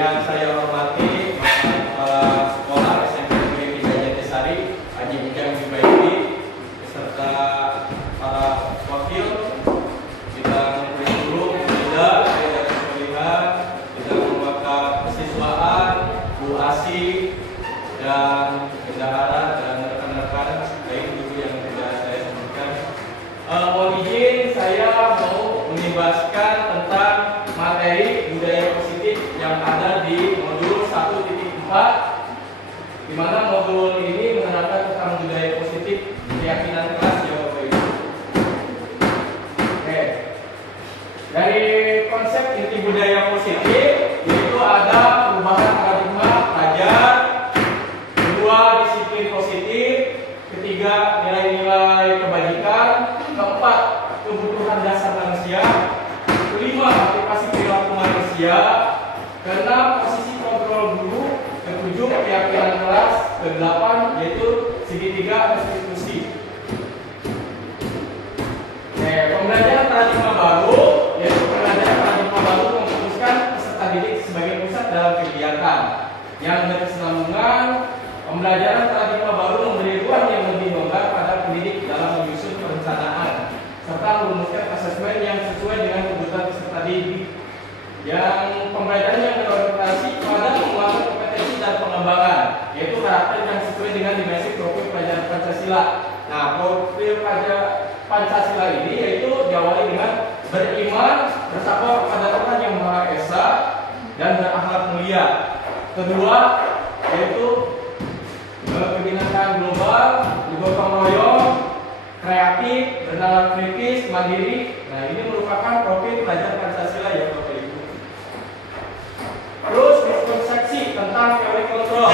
Yang saya hormati Bapak Kepala Sekolah SMP Negeri 3 Jatisari, Haji Ujang Jubaidi, beserta para wakil bidang kurikulum, bidang pembelajaran, bidang pembuatan kesiswaan, Bu Asi, dan bendahara dan rekan-rekan baik guru yang sudah saya sebutkan. Mohon izin saya mau menjelaskan tentang materi budaya positif yang ada di modul 1.4, di mana modul ini menerangkan tentang budaya positif keyakinan kelas ya Bapak Ibu. Oke. Dari konsep inti budaya positif yaitu ada perubahan paradigma pelajar, kedua disiplin positif, ketiga nilai-nilai kebajikan, keempat kebutuhan dasar manusia, kelima motivasi perilaku manusia, keenam posisi kontrol guru, ketujuh keyakinan kelas, kedelapan yaitu segitiga institusi. Pembelajaran paradigma baru yaitu pembelajaran paradigma baru memutuskan peserta didik sebagai pusat dalam kegiatan yang berkesinambungan. Pembelajaran paradigma baru memberi ruang yang lebih longgar pada pendidik dalam menyusun perencanaan serta merumuskan asesmen yang sesuai dengan kebutuhan peserta didik. Yang pembelajaran yang berorientasi pada penguatan kompetensi dan pengembangan, yaitu karakter yang sesuai dengan dimensi profil pelajaran Pancasila. Nah, profil Pancasila ini yaitu diawali dengan beriman, bertakwa kepada Tuhan Yang Maha Esa, dan berakhlak mulia. Kedua, yaitu kebinaan global, gotong royong, kreatif, bernalar kritis, mandiri. Nah, ini merupakan profil pelajar Pancasila ya Bapak Ibu. Terus miskonsepsi tentang teori kontrol,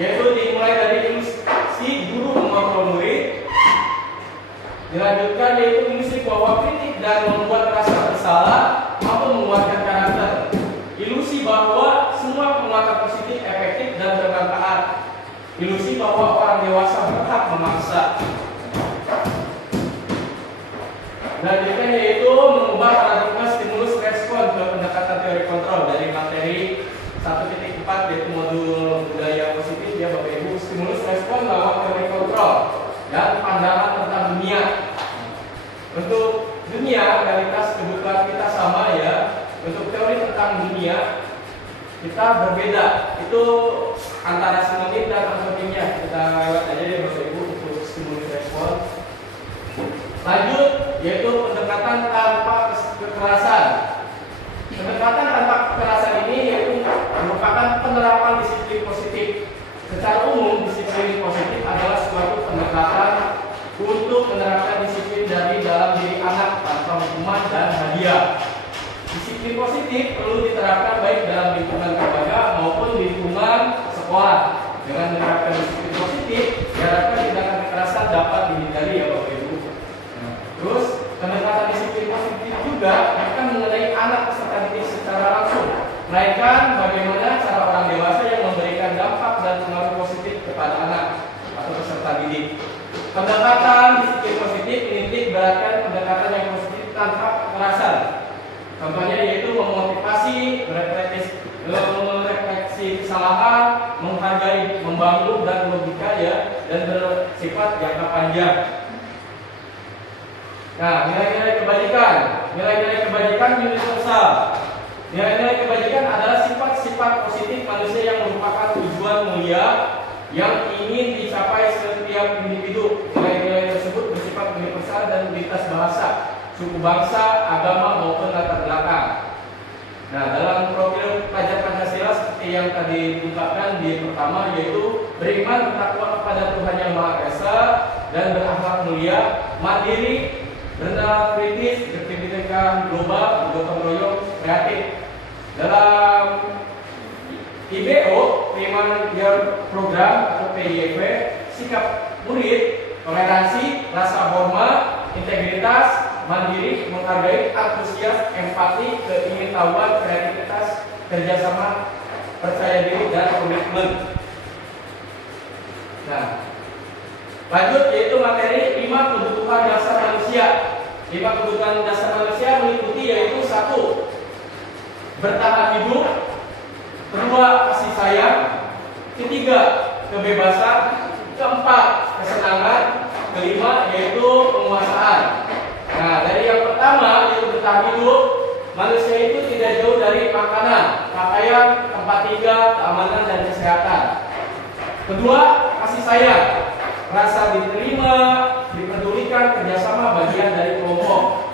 yaitu dimulai dari ilusi guru mengontrol murid, dilanjutkan yaitu ilusi bahwa kritik dan membuat rasa bersalah mampu menguatkan karakter, ilusi bahwa semua penguatan positif efektif dan bermanfaat, ilusi bahwa orang dewasa berhak memaksa. Selanjutnya yaitu mengubah paradigma stimulus respon ke pendekatan teori kontrol dari materi 1.4 yaitu modul budaya positif ya Bapak Ibu. Stimulus respon lewat teori kontrol dan pandangan tentang dunia. Untuk dunia realitas kebutuhan kita sama ya. Untuk teori tentang dunia kita berbeda. Itu antara sinonim dan antonimnya. Kita lewat aja ya Bapak Ibu untuk stimulus respon. Lanjut yaitu pendekatan tanpa kekerasan. Pendekatan tanpa kekerasan ini yaitu merupakan penerapan disiplin positif. Secara umum disiplin positif adalah suatu pendekatan untuk menerapkan disiplin dari dalam diri anak tanpa hukuman dan hadiah. Disiplin positif perlu diterapkan baik dalam lingkungan keluarga maupun lingkungan sekolah. Dengan menerapkan disiplin positif, diharapkan tindakan kekerasan dapat dihindari ya Bapak Ibu. Terus pendekatan disiplin positif juga bukan mengenai anak peserta didik secara langsung, melainkan bagaimana cara orang dewasa yang memberikan dampak dan pengaruh positif kepada anak atau peserta didik. Pendekatan disiplin positif menitik beratkan pendekatan yang positif tanpa kekerasan. Contohnya yaitu memotivasi, merefleksi kesalahan, menghargai, membangun dan logika ya, dan bersifat jangka panjang. Nah, nilai-nilai kebajikan. Nilai-nilai kebajikan universal. Nilai-nilai kebajikan adalah sifat-sifat positif manusia yang merupakan tujuan mulia yang ingin dicapai setiap individu. Nilai-nilai tersebut bersifat universal dan lintas bahasa, suku bangsa, agama maupun latar belakang. Nah, dalam profil pelajar Pancasila seperti yang tadi diungkapkan di pertama yaitu beriman, bertakwa kepada Tuhan Yang Maha Esa, dan berakhlak mulia, mandiri, berenang kritis, berkebinekaan global, gotong royong, kreatif. Dalam IBO, Prima Year Program atau PYP, sikap murid, toleransi, rasa hormat, integritas, mandiri, menghargai, antusias, empati, keingintahuan, kreativitas, kerjasama, percaya diri, dan komitmen. Nah, lanjut yaitu materi 5 kebutuhan dasar manusia. 5 kebutuhan dasar manusia meliputi yaitu 1. Bertahan hidup. kedua kasih sayang, ketiga kebebasan, keempat kesenangan, kelima yaitu penguasaan. Nah, dari yang pertama yaitu bertahan hidup, manusia itu tidak jauh dari makanan, pakaian, tempat tinggal, keamanan dan kesehatan. Kedua, kasih sayang, rasa diterima, dipedulikan, kerjasama bagian dari kelompok.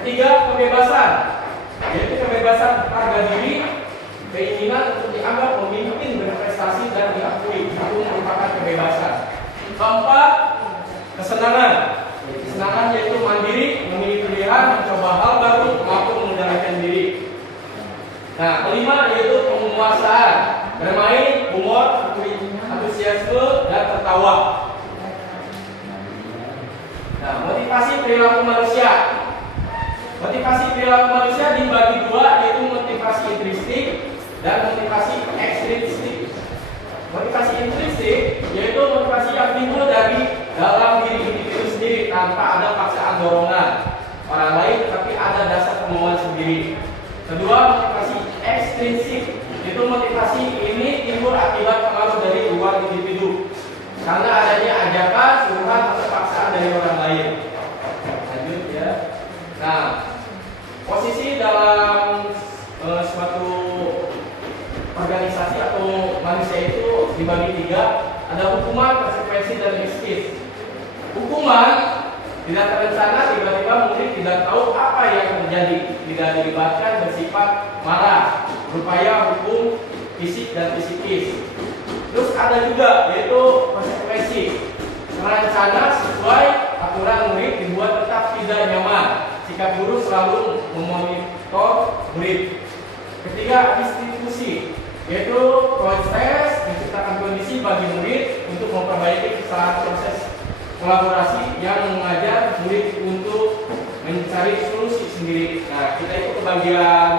Ketiga, kebebasan, yaitu kebebasan harga diri, keinginan untuk dianggap memimpin, berprestasi dan diakui, itu merupakan kebebasan. Keempat, kesenangan. Kesenangan yaitu mandiri, memilih pilihan, mencoba hal baru, mampu mengendalikan diri. Nah, kelima yaitu penguasaan, bermain, humor, antusiasme dan tertawa. Nah, motivasi perilaku manusia. Motivasi perilaku manusia dibagi dua, yaitu motivasi intrinsik dan motivasi ekstrinsik. Motivasi intrinsik yaitu motivasi yang timbul dari dalam diri individu sendiri tanpa ada paksaan dorongan orang lain, tetapi ada dasar kemauan sendiri. Kedua, motivasi ekstrinsik, itu motivasi ini timbul akibat pengaruh dari luar individu karena adanya ajakan, suruhan atau paksaan dari orang lain. Lanjut ya. Nah, posisi dalam suatu organisasi atau manusia itu dibagi tiga, ada hukuman, konsekuensi dan eksis. Hukuman tidak terencana, tiba-tiba murid tidak tahu apa yang terjadi, tidak dilibatkan, bersifat marah, berupaya hukum fisik dan psikis. Terus ada juga yaitu konsekuensi, terencana sesuai aturan murid dibuat tetap tidak nyaman. Sikap guru selalu memonitor murid. Ketiga, institusi, yaitu proses menciptakan kondisi bagi murid untuk memperbaiki kesalahan proses kolaborasi yang mengajar murid untuk mencari solusi sendiri. Nah, kita itu ke bagian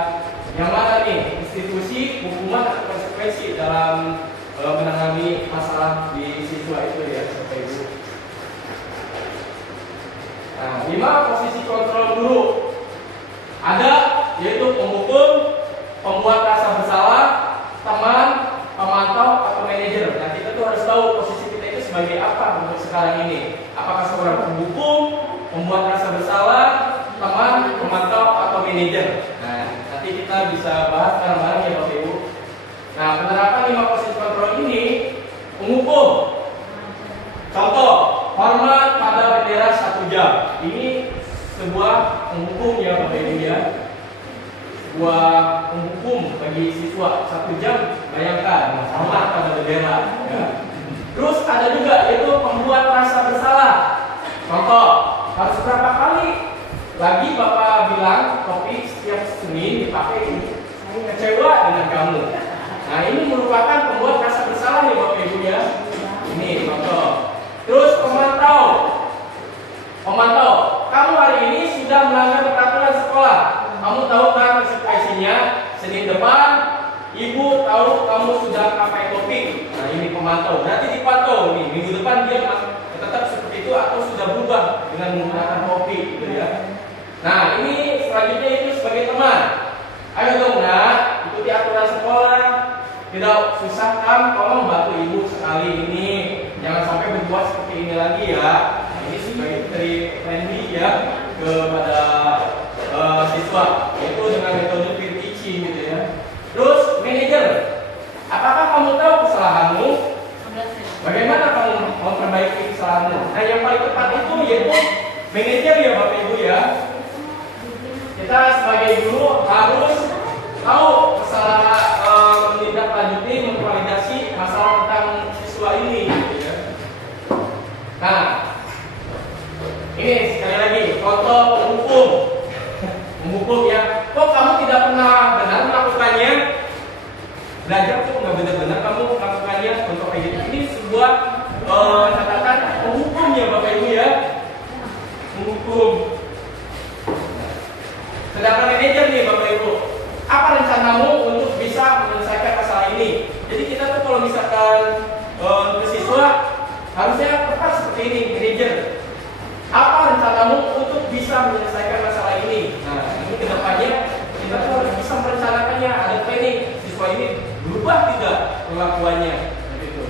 yang mana nih? Institusi, hukuman, atau konsekuensi dalam menangani masalah di siswa itu ya, Bapak Ibu. Nah, 5 posisi kontrol guru. Ada yaitu penghukum, pembuat rasa bersalah, teman, pemantau atau manajer. Nah, kita tuh harus tahu posisi kita itu sebagai apa untuk sekarang ini. Apakah seorang penghukum, pembuat rasa bersalah, teman, pemantau atau manajer. Nah, nanti kita bisa bahas bareng-bareng ya Bapak Ibu. Nah, penerapan 5 posisi kontrol ini, penghukum. Contoh, hormat pada bendera 1 jam. Ini sebuah penghukum ya Bapak Ibu ya. Sebuah penghukum bagi siswa 1 jam, bayangkan hormat pada bendera ya. Terus ada juga yaitu pembuat rasa bersalah. Contoh, harus berapa kali lagi Bapak bilang kopi setiap Senin dipakai ini, saya kecewa dengan kamu. Nah, ini merupakan pembuat rasa bersalah ya Bapak Ibu ya. Ini contoh. Terus pemantau. Pemantau, kamu hari ini sudah melanggar peraturan sekolah. Kamu tahu kan konsekuensinya? Senin depan Ibu tahu kamu sudah pakai topi. Nah, ini pemantau. Berarti dipantau nih. Minggu depan dia tetap seperti itu atau sudah berubah dengan menggunakan topi, gitu ya. Nah, ini selanjutnya itu sebagai teman. Ayo dong, Nak, ikuti aturan sekolah. Tidak susah kan? Tolong bantu Ibu sekali ini. Jangan sampai berbuat seperti ini lagi ya. Ini sebagai dari friendly ya kepada siswa, yaitu dengan metode peer teaching gitu ya. Terus manajer, apakah kamu tahu kesalahanmu? Bagaimana kamu memperbaiki kesalahanmu? Nah, yang paling tepat itu yaitu manajer ya Bapak Ibu ya. Kita sebagai guru harus tahu kesalahan, menindaklanjuti, memvalidasi masalah tentang siswa ini gitu ya. Nah, ini sekali lagi contoh penghukum. Menghukum ya, kok kamu tidak pernah benar melakukannya? Belajar kok nggak benar-benar kamu melakukannya, contoh kayak gitu. Ini sebuah catatan penghukum ya Bapak Ibu ya. Menghukum. Sedangkan manajer nih Bapak Ibu, apa rencanamu untuk bisa menyelesaikan masalah ini? Jadi kita tuh kalau misalkan ke siswa harusnya tepat seperti ini, manajer. Apa rencanamu untuk bisa menyelesaikan masalah ini? Nah, ini kedepannya kita tuh harus bisa merencanakannya. Ada planning, siswa ini kelakuannya. Gitu.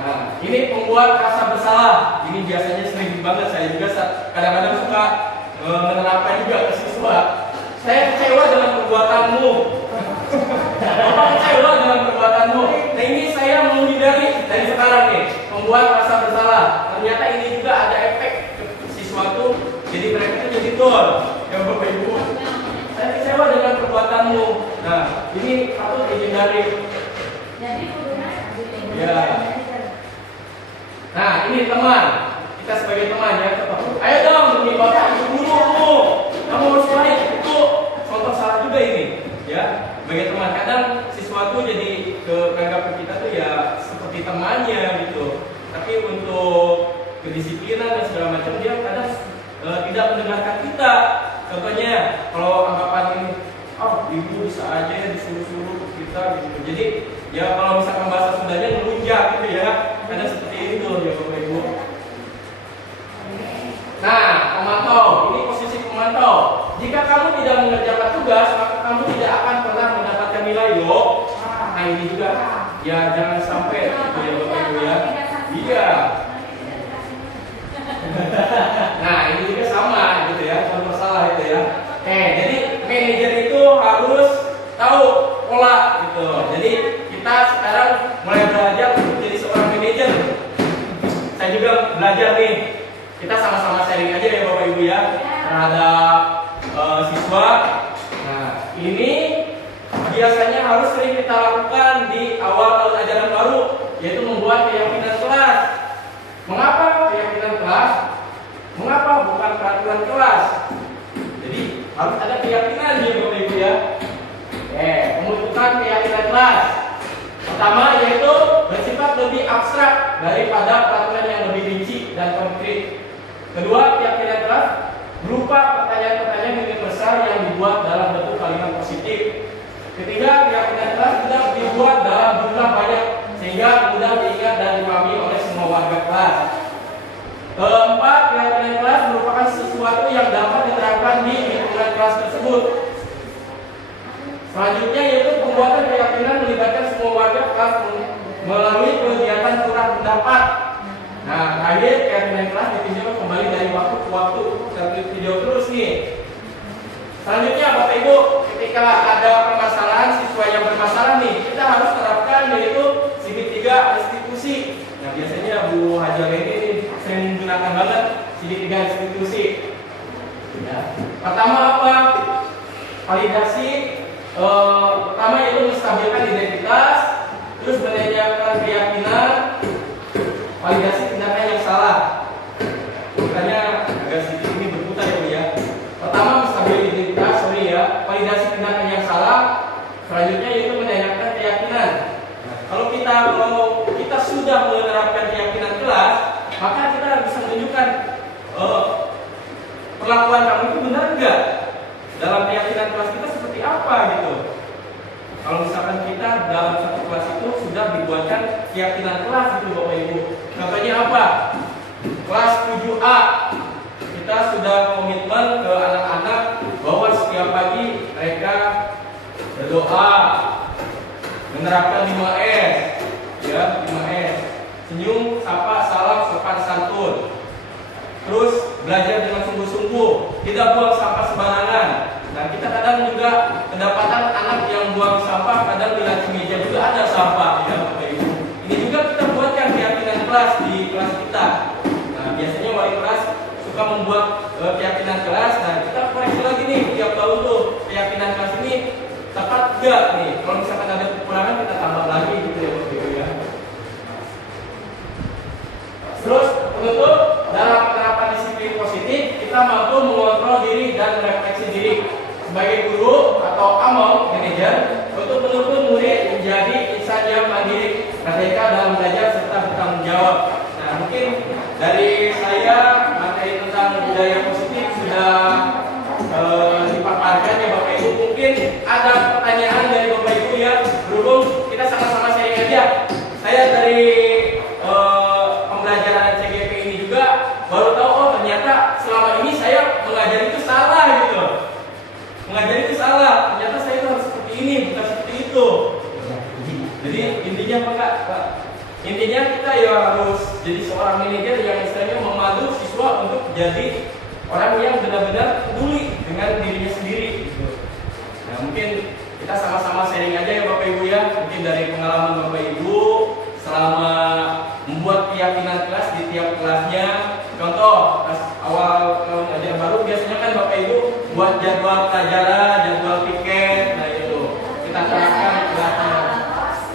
Nah, ini pembuat rasa bersalah. Ini biasanya sering banget saya juga kadang-kadang suka menerapkan juga ke siswa. Saya kecewa dengan perbuatanmu. Bapak kecewa dengan perbuatanmu. Nah, ini saya menghindari dari sekarang nih, membuat rasa bersalah. Ternyata ini juga ada efek ke siswa tuh, jadi mereka itu jadi tol. Ya Bapak Ibu, saya kecewa dengan perbuatanmu. Nah, ini patut dihindari. Ya. Nah, ini teman. Kita sebagai teman ya, ayo dong demi Bapak Ibu dulu. Kamu harus baik. Itu contoh salah juga ini. Ya, sebagai teman kadang siswa tuh jadi menganggap kita tuh ya seperti temannya gitu. Tapi untuk kedisiplinan dan segala macam dia kadang tidak mendengarkan kita. Contohnya kalau anggapan ini, oh ibu bisa aja ya disuruh-suruh kita gitu. Jadi ya kalau misalkan bahasa Sundanya melunjak gitu ya, kadang seperti itu ya Bapak Ibu. Nah, pemantau, ini posisi pemantau. Jika kamu tidak mengerjakan tugas, maka kamu tidak akan pernah mendapatkan nilai loh. Nah ini juga, ya jangan sampai gitu ya Bapak Ibu ya. Iya. Nah ini juga sama gitu ya, contoh salah itu ya. Jadi manajer itu harus tahu pola gitu. Jadi kita sekarang mulai belajar untuk jadi seorang manajer. Saya juga belajar nih. Kita sama-sama sharing aja ya Bapak Ibu ya terhadap siswa. Nah ini biasanya harus sering kita lakukan di awal tahun ajaran baru, yaitu membuat keyakinan kelas. Mengapa keyakinan kelas? Mengapa bukan peraturan kelas? Jadi harus ada keyakinan ya Bapak Ibu ya. Pembentukan keyakinan kelas. Pertama yaitu bersifat lebih abstrak daripada peraturan yang lebih rinci dan konkret. Kedua, keyakinan kelas berupa pertanyaan-pertanyaan universal yang dibuat dalam bentuk kalimat positif. Ketiga, keyakinan kelas tidak dibuat dalam jumlah banyak sehingga mudah diingat dan dipahami oleh semua warga kelas. Keempat, keyakinan kelas merupakan sesuatu yang dapat diterapkan di lingkungan kelas tersebut. Selanjutnya yaitu pembuatan keyakinan melibatkan semua warga kelas melalui kegiatan surat pendapat. Nah, terakhir keyakinan kelas ditinjau kembali dari waktu ke waktu. Kita tinjau terus nih. Selanjutnya Bapak Ibu, ketika ada permasalahan siswa yang bermasalah nih, kita harus terapkan yaitu segitiga restitusi. Nah, biasanya Bu Hajar ini sering menggunakan banget segitiga restitusi. Ya. Pertama apa? Validasi. Pertama yaitu menstabilkan identitas, terus menanyakan keyakinan, validasi tindakan yang salah. Makanya agak sedikit ini berputar ya Bu ya. Pertama menstabilkan identitas, validasi tindakan yang salah. Selanjutnya yaitu menanyakan keyakinan. Nah, kalau kita sudah menerapkan keyakinan kelas, maka kita bisa menunjukkan perlakuan kamu itu benar enggak? Dalam keyakinan kelas kita seperti apa gitu. Kalau misalkan kita dalam satu kelas itu sudah dibuatkan keyakinan kelas itu Bapak Ibu. Contohnya apa? Kelas 7A. Kita sudah komitmen ke anak-anak bahwa setiap pagi mereka berdoa, menerapkan 5S. Ya, 5S. Senyum, sapa, salam, sopan santun. Terus belajar dengan sungguh-sungguh, tidak buang sampah sembarangan. Nah, kita kadang juga kedapatan anak yang buang sampah, kadang di laci meja juga ada sampah ya Bapak Ibu. Ini juga kita buatkan keyakinan kelas di kelas kita. Nah, biasanya wali kelas suka membuat keyakinan kelas. Nah, kita koreksi lagi nih tiap tahun tuh keyakinan kelas ini tepat enggak nih. Kalau misalkan ada kekurangan kita tambah lagi gitu ya Bapak Ibu ya. Terus penutup, dalam penerapan disiplin positif kita mampu mengontrol diri dan merefleksi diri sebagai guru atau AMO manajer untuk menuntun murid menjadi insan yang mandiri, merdeka dalam belajar serta bertanggung jawab. Nah, mungkin dari saya materi tentang budaya positif sudah ya harus jadi seorang manajer yang istilahnya memandu siswa untuk jadi orang yang benar-benar peduli dengan dirinya sendiri gitu. Nah mungkin kita sama-sama sharing aja ya Bapak Ibu ya, mungkin dari pengalaman Bapak Ibu selama membuat keyakinan kelas di tiap kelasnya. Contoh, kelas awal tahun ajar baru biasanya kan Bapak Ibu buat jadwal pelajaran, jadwal piket, nah itu kita terapkan kelasnya.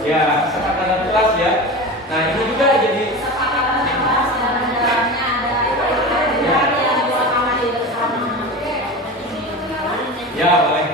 Ya, kesepakatan kelas ya. Nah ini juga jadi ya boleh.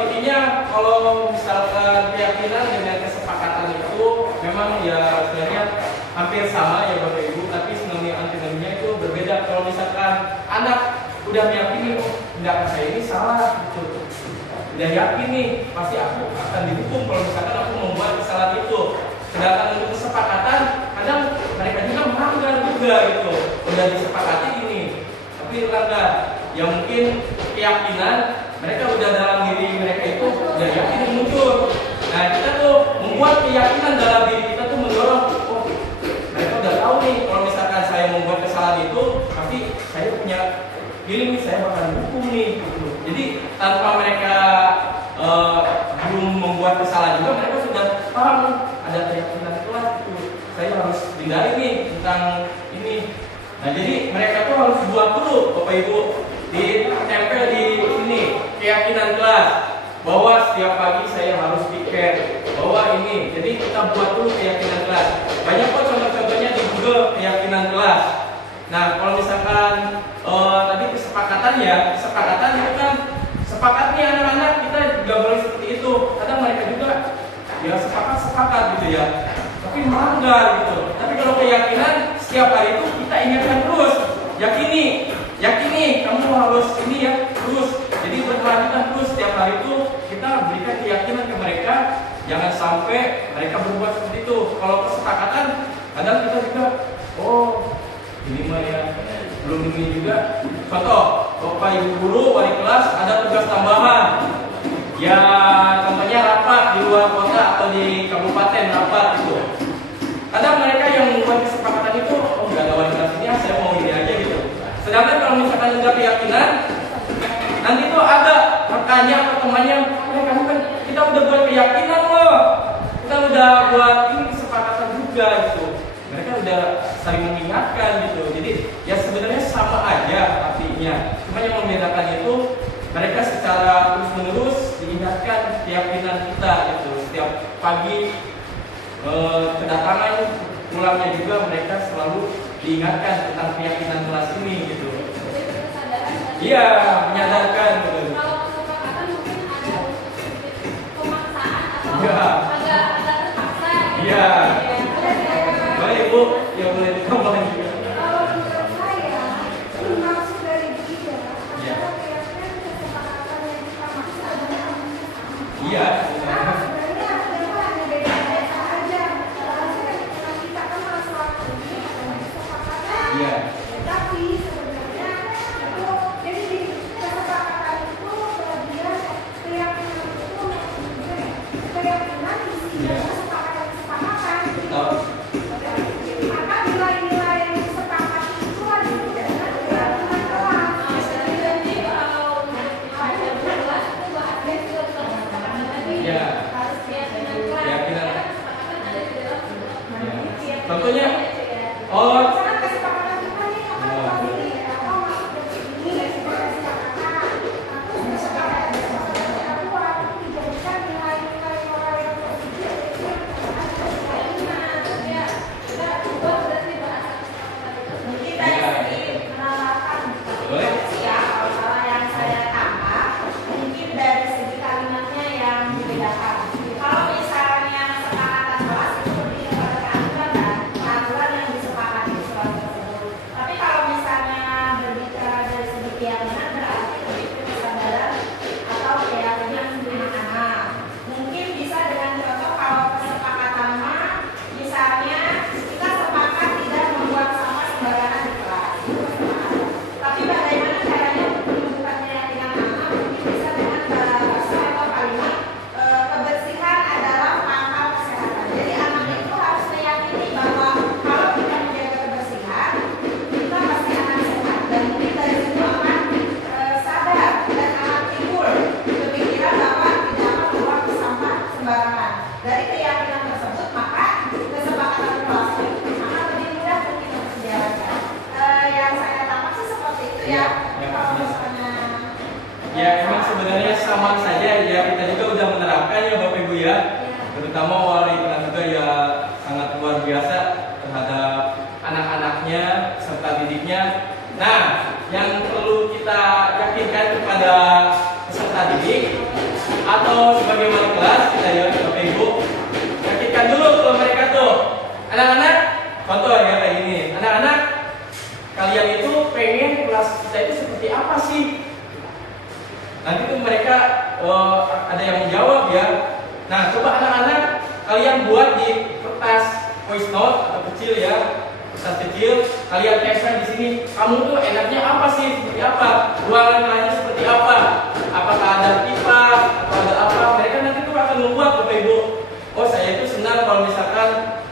Intinya kalau misalkan keyakinan dengan kesepakatan itu memang ya sebenarnya hampir sama ya Bapak Ibu, tapi sinonimnya itu berbeda. Kalau misalkan anak udah meyakini, oh tindakan saya ini salah gitu, udah yakin nih pasti aku akan dihukum kalau misalkan aku membuat kesalahan itu. Sedangkan untuk kesepakatan kadang mereka juga melanggar juga gitu, udah disepakati ini tapi melanggar. Ya mungkin keyakinan mereka udah dalam diri mereka itu udah yakin muncul. Nah kita tuh membuat keyakinan dalam diri kita tuh mendorong, oh mereka udah tahu nih kalau misalkan saya membuat kesalahan itu pasti saya punya feeling nih saya bakal dihukum nih gitu. Jadi tanpa mereka belum membuat kesalahan juga mereka sudah paham ada keyakinan kelas itu saya harus hindari nih tentang ini. Nah jadi mereka tuh harus buat dulu Bapak Ibu, ditempel di sini keyakinan kelas bahwa setiap pagi saya harus piket bahwa ini. Jadi kita buat dulu keyakinan kelas. Banyak kok contoh-contohnya di Google keyakinan kelas. Nah kalau misalkan tadi kesepakatan ya, kesepakatan itu kan sepakat nih anak-anak kita nggak boleh seperti itu. Kadang mereka juga ya sepakat gitu ya, tapi melanggar gitu. Tapi kalau keyakinan setiap hari itu kita ingatkan terus, yakini kamu harus ini ya terus. Jadi berkelanjutan terus setiap hari itu kita berikan keyakinan ke mereka, jangan sampai mereka berbuat seperti itu. Kalau kesepakatan kadang kita juga oh ini mah ya belum ini juga. Contoh Bapak Ibu guru wali kelas ada tugas tambahan. Ya contohnya rapat di luar kota atau di kabupaten rapat itu. Kadang mereka yang membuat kesepakatan itu oh nggak ada wali kelas ini, saya mau ini aja gitu. Sedangkan kalau misalkan sudah keyakinan, nanti tuh ada rekannya atau temannya, kamu kan kita udah buat keyakinan loh, kita udah buat ini kesepakatan juga gitu. Mereka udah saling mengingatkan gitu. Jadi ya sebenarnya sama aja artinya. Cuma yang membedakan itu mereka secara terus menerus diingatkan keyakinan kita gitu. Setiap pagi kedatangan pulangnya juga mereka selalu diingatkan tentang keyakinan kelas ini gitu. Iya, menyadarkan gitu. Kalau kesepakatan mungkin ada pemaksaan atau Ya. agak terpaksa. Iya. Baik Bu, ya boleh ditambahkan juga. Kalau menurut saya, maksud dari dia adalah keyakinan kesepakatan yang kita maksud adalah Iya. nah, sebenarnya adalah hanya beda-beda aja. Harusnya kalau kita kan masalah ini adalah kesepakatan. Iya. Tapi sebenarnya itu jadi di kesepakatan itu kelebihan keyakinan itu keyakinan isinya kesepakatan. Tahu. Maka nilai-nilai yang sepakat itu ada dengan keyakinan kelas. Jadi kalau untuk pelajar kelas itu bahasnya juga bukan kesepakatan lagi. Iya. Harus keyakinan kelas. Keyakinan. Karena kesepakatan ada di dalam Iya. Contohnya, oh Misalkan kesepakatan kita nih apa ini apa maksud dari ini kesepakatan juga udah menerapkannya Bapak Ibu ya. Ya. Terutama wali kelas juga ya sangat luar biasa terhadap anak-anaknya serta didiknya. Nah, yang perlu kita yakinkan kepada peserta didik atau sebagai wali kelas kita ya Bapak Ibu, yakinkan dulu ke mereka tuh, anak-anak, contoh ya kayak gini, anak-anak, kalian itu pengen kelas kita itu seperti apa sih? Nanti tuh mereka ada yang menjawab ya. Nah, coba anak-anak kalian buat di kertas voice note atau kecil ya, kertas kecil. Kalian tempel di sini. Kamu tuh enaknya apa sih? Seperti apa? Ruangan kelasnya seperti apa? Apakah ada kipas atau ada apa? Mereka nanti tuh akan membuat Bapak Ibu. Oh, saya itu senang kalau misalkan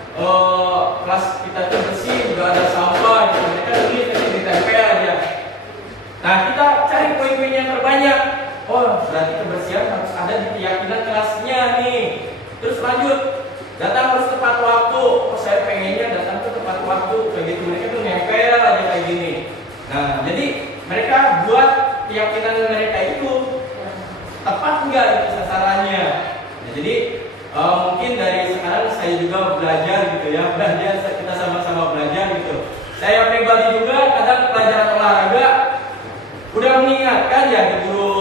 kelas kita itu bersih, juga ada sampah. Gitu. Mereka tulis nanti ditempel aja. Nah, kita cari poin-poin yang terbanyak. Oh, berarti kebersihan harus ada di keyakinan kelasnya nih. Terus lanjut, datang harus tepat waktu. Oh, saya pengennya datang ke tepat waktu. Kayak gitu, mereka tuh nempel aja kayak gini. Nah, jadi mereka buat keyakinan mereka itu tepat enggak itu sasarannya. Nah, jadi mungkin dari sekarang saya juga belajar gitu ya, belajar, kita sama-sama belajar gitu. Saya pribadi juga kadang pelajaran olahraga udah mengingatkan ya di guru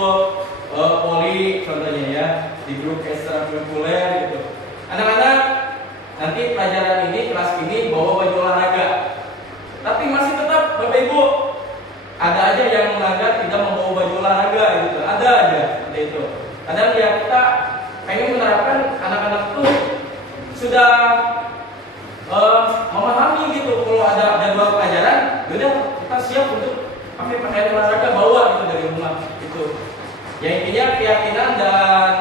poli contohnya ya, di grup ekstrakurikuler gitu. Anak-anak, nanti pelajaran ini, kelas ini bawa baju olahraga. Tapi masih tetap Bapak Ibu ada aja yang melanggar tidak membawa baju olahraga gitu. Ada aja seperti itu. Kadang ya kita pengen menerapkan anak-anak tuh sudah memahami gitu kalau ada jadwal pelajaran, udah kita siap untuk pakai pakaian olahraga bawa gitu dari rumah gitu. Ya intinya keyakinan dan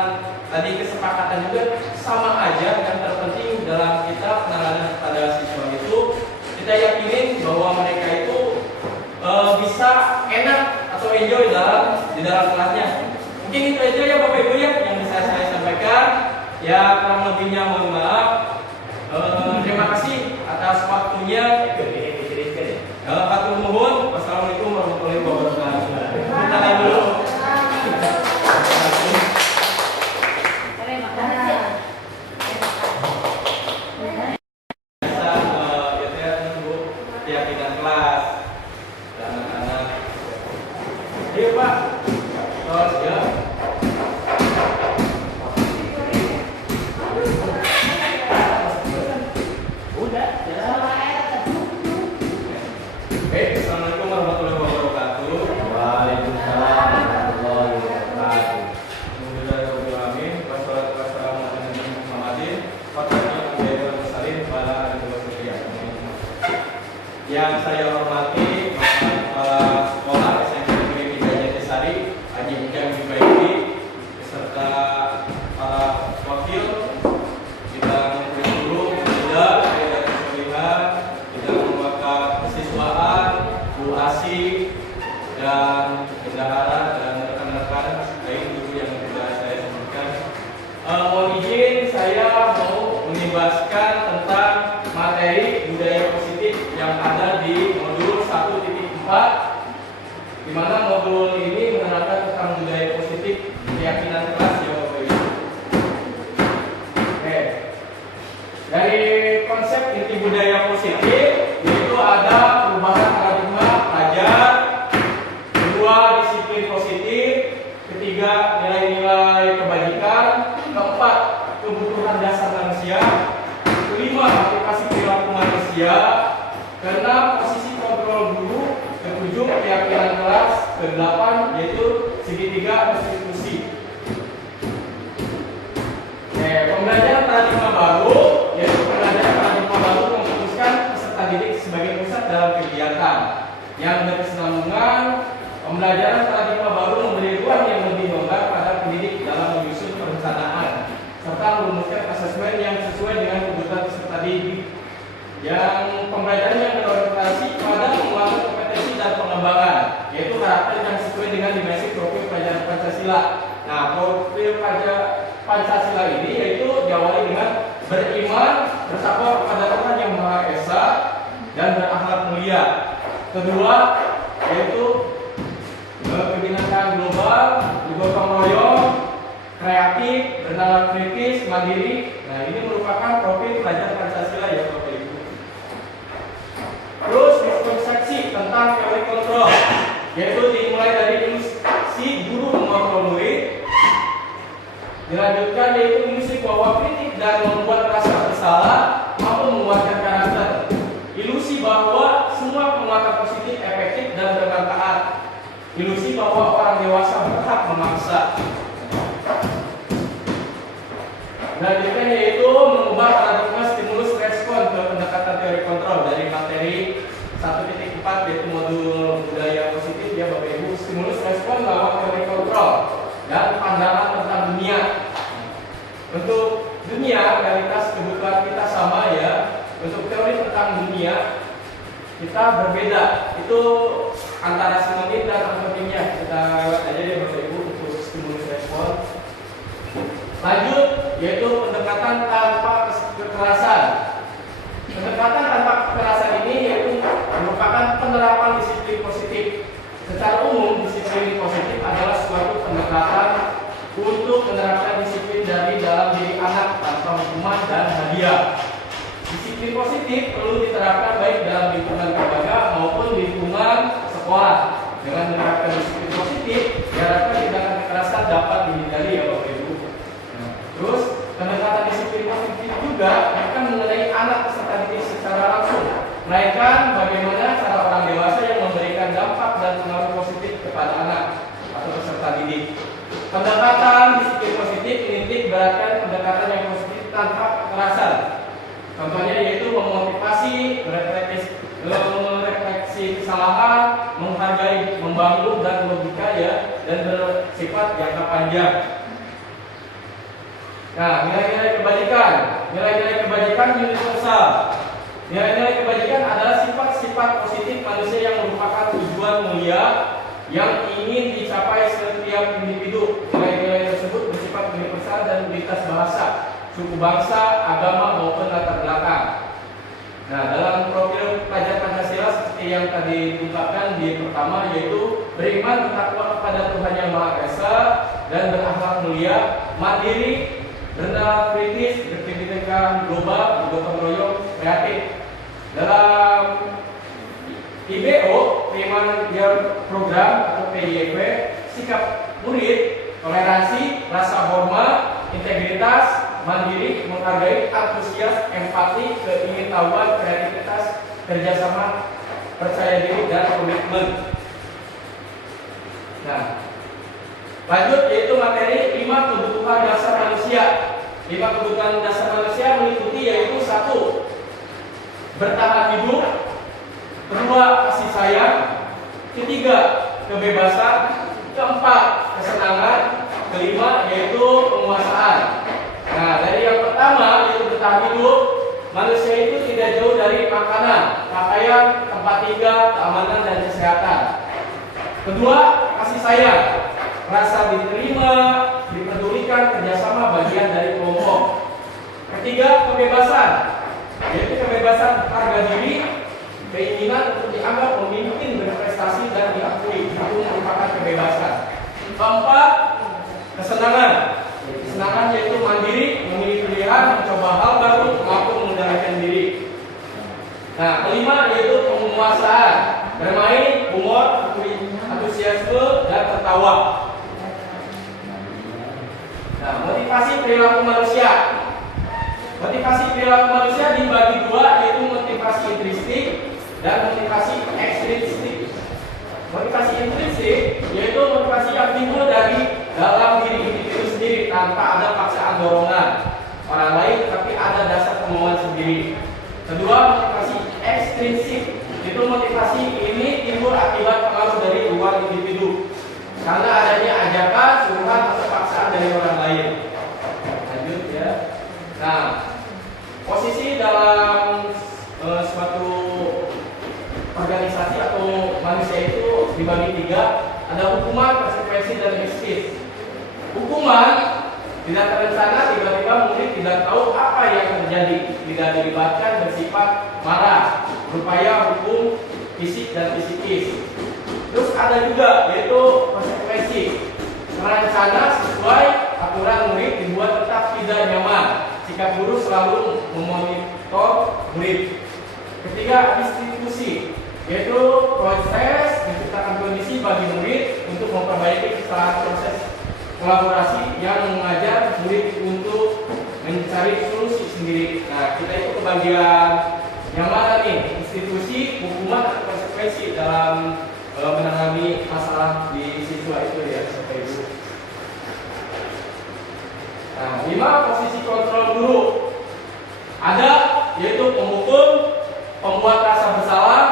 tadi kesepakatan juga sama aja. Yang terpenting dalam kita penanganan pada siswa itu kita yakinin bahwa mereka itu bisa enak atau enjoy di dalam kelasnya. Mungkin itu aja ya Bapak Ibu ya yang bisa saya sampaikan. Ya kurang lebihnya mohon maaf. Terima kasih atas waktunya. Hatur nuhun. Wassalamualaikum warahmatullahi wabarakatuh. Kita lihat dulu. Terima kasih. Bisa ya Bu, keyakinan kelas dan anak-anak. Iya Pak. Terus ya. Udah ya. Assalamualaikum warahmatullahi wabarakatuh. Waalaikumsalam warahmatullahi wabarakatuh. Bismillahirrahmanirrahim. Wassalatu wassalamu ala nabiyina Muhammadin wa ala alihi wa sahbihi. Yang saya hormati Bapak Kepala Sekolah SMP Negeri 3 Jatisari Haji Ujang Bibaidi beserta para wakil bidang kurikulum, bidang solihan, bidang wakaf kesiswaan, Bu Asi dan bendahara dan rekan-rekan lain guru yang sudah saya sebutkan. Mohon izin saya mau menjelaskan tentang materi budaya positif yang ada di modul 1.4, di mana modul ini menerangkan tentang budaya positif keyakinan kelas ya Bapak Ibu. Oke. Dari konsep inti budaya positif yaitu ada perubahan paradigma pelajar, kedua disiplin positif, ketiga nilai-nilai kebajikan, keempat kebutuhan dasar manusia, kelima aplikasi perilaku manusia, keenam posisi kontrol guru, ketujuh keyakinan kelas, kedelapan yaitu segitiga restitusi. Pembelajaran paradigma baru yaitu pembelajaran paradigma baru memutuskan peserta didik sebagai pusat dalam kegiatan yang berkesinambungan. Pembelajaran paradigma baru memberi ruang yang lebih longgar pada pendidik dalam menyusun perencanaan serta merumuskan asesmen yang sesuai dengan kebutuhan peserta didik. Yang pembelajaran yang berorientasi pada penguatan kompetensi dan pengembangan, yaitu karakter yang sesuai dengan dimensi profil pelajaran Pancasila. Nah, profil Pancasila ini yaitu diawali dengan beriman, bertakwa kepada Tuhan Yang Maha Esa, dan berakhlak mulia. Kedua, yaitu kebinakaan global, gotong royong, kreatif, bernalar kritis, mandiri. Nah, ini merupakan profil pelajar Pancasila ya Bapak Ibu. Terus miskonsepsi tentang teori kontrol, yaitu dimulai dari ilusi guru mengontrol murid. Dilanjutkan yaitu ilusi bahwa kritik dan membuat rasa bersalah mampu menguatkan karakter. Ilusi bahwa semua penguatan positif efektif dan bermanfaat. Ilusi bahwa orang dewasa berhak memaksa. Selanjutnya yaitu mengubah paradigma stimulus respon ke pendekatan teori kontrol dari materi 1.4 yaitu modul budaya positif ya Bapak Ibu. Stimulus respon lewat teori kontrol dan pandangan tentang dunia. Untuk dunia, realitas kebutuhan kita sama ya. Untuk teori tentang dunia kita berbeda. Itu antara sinonim dan antonimnya. Kita lewat aja ya Bapak Ibu untuk stimulus respon. Lanjut, yaitu pendekatan tanpa kekerasan. Pendekatan tanpa kekerasan ini yaitu merupakan penerapan disiplin positif. Secara umum, disiplin positif adalah suatu pendekatan untuk menerapkan disiplin dari dalam diri anak tanpa hukuman dan hadiah. Disiplin positif perlu diterapkan baik dalam lingkungan keluarga maupun lingkungan sekolah. Dengan menerapkan disiplin positif, diharapkan tindakan kekerasan dapat dihindari ya Bapak Ibu. Terus pendekatan disiplin positif juga bukan mengenai anak peserta didik secara langsung, melainkan bagaimana cara orang dewasa yang memberikan dampak dan pengaruh positif kepada anak atau peserta didik. Pendekatan disiplin positif menitik beratkan pendekatan yang positif tanpa kekerasan. Contohnya yaitu memotivasi, merefleksi kesalahan, menghargai, membangun dan logika ya, dan bersifat jangka panjang. Nah, nilai-nilai kebajikan universal. Nilai-nilai kebajikan adalah sifat-sifat positif manusia yang merupakan tujuan mulia yang ingin dicapai setiap individu. Nilai-nilai tersebut bersifat universal dan lintas bahasa, suku bangsa, agama maupun latar belakang. Nah, dalam profil pelajar Pancasila seperti yang tadi diungkapkan di pertama yaitu beriman bertakwa kepada Tuhan Yang Maha Esa dan berakhlak mulia, mandiri, bernalar kritis, berpendidikan global, bergotong royong, kreatif. Dalam IBO, Penerimaan Program atau PIEP, sikap murid, toleransi, rasa hormat, integritas, mandiri, menghargai, antusias, empati, keingintahuan, kreativitas, kerjasama, percaya diri, dan komitmen. Nah, lanjut yaitu materi 5 kebutuhan dasar manusia. 5 kebutuhan dasar manusia meliputi yaitu 1. Bertahan hidup, 2. Kasih sayang, 3. Kebebasan, 4. Kesenangan, 5. Yaitu penguasaan. Nah, dari yang pertama yaitu bertahan hidup, manusia itu tidak jauh dari makanan, pakaian, tempat tinggal, keamanan dan kesehatan. Kedua, kasih sayang, rasa diterima, dipedulikan, kerjasama bagian dari kelompok. Ketiga, kebebasan, yaitu kebebasan harga diri, keinginan untuk dianggap memimpin, berprestasi dan diakui, itu merupakan kebebasan. Keempat, kesenangan. Kesenangan yaitu mandiri, memilih pilihan, mencoba hal baru, mampu mengendalikan diri. Nah, kelima yaitu penguasaan, bermain, humor, antusiasme dan tertawa. Nah, motivasi perilaku manusia. Motivasi perilaku manusia dibagi dua, yaitu motivasi intrinsik dan motivasi ekstrinsik. Motivasi intrinsik yaitu motivasi yang timbul dari dalam diri individu sendiri tanpa ada paksaan dorongan orang lain, tapi ada dasar kemauan sendiri. Kedua, motivasi ekstrinsik, itu motivasi ini timbul akibat pengaruh dari luar individu karena adanya ajakan, suruhan atau paksaan dari orang lain. Lanjut ya. Nah, posisi dalam suatu organisasi atau manusia itu dibagi 3, ada hukuman, konsekuensi dan eksis. Hukuman tidak terencana, tiba-tiba murid tidak tahu apa yang terjadi, tidak dilibatkan, bersifat marah, berupaya hukum fisik dan psikis. Terus ada juga yaitu konsekuensi, terencana sesuai peraturan murid dibuat tetap tidak nyaman. Sikap guru selalu memonitor murid. Ketiga, institusi, yaitu proses menciptakan kondisi bagi murid untuk memperbaiki kesalahan proses kolaborasi yang mengajar murid untuk mencari solusi sendiri. Nah, kita itu ke bagian yang mana nih? Institusi, hukuman, atau konsekuensi dalam menangani masalah di siswa itu ya, Bapak Ibu. Nah, 5 posisi kontrol guru. Ada, yaitu penghukum, pembuat rasa bersalah,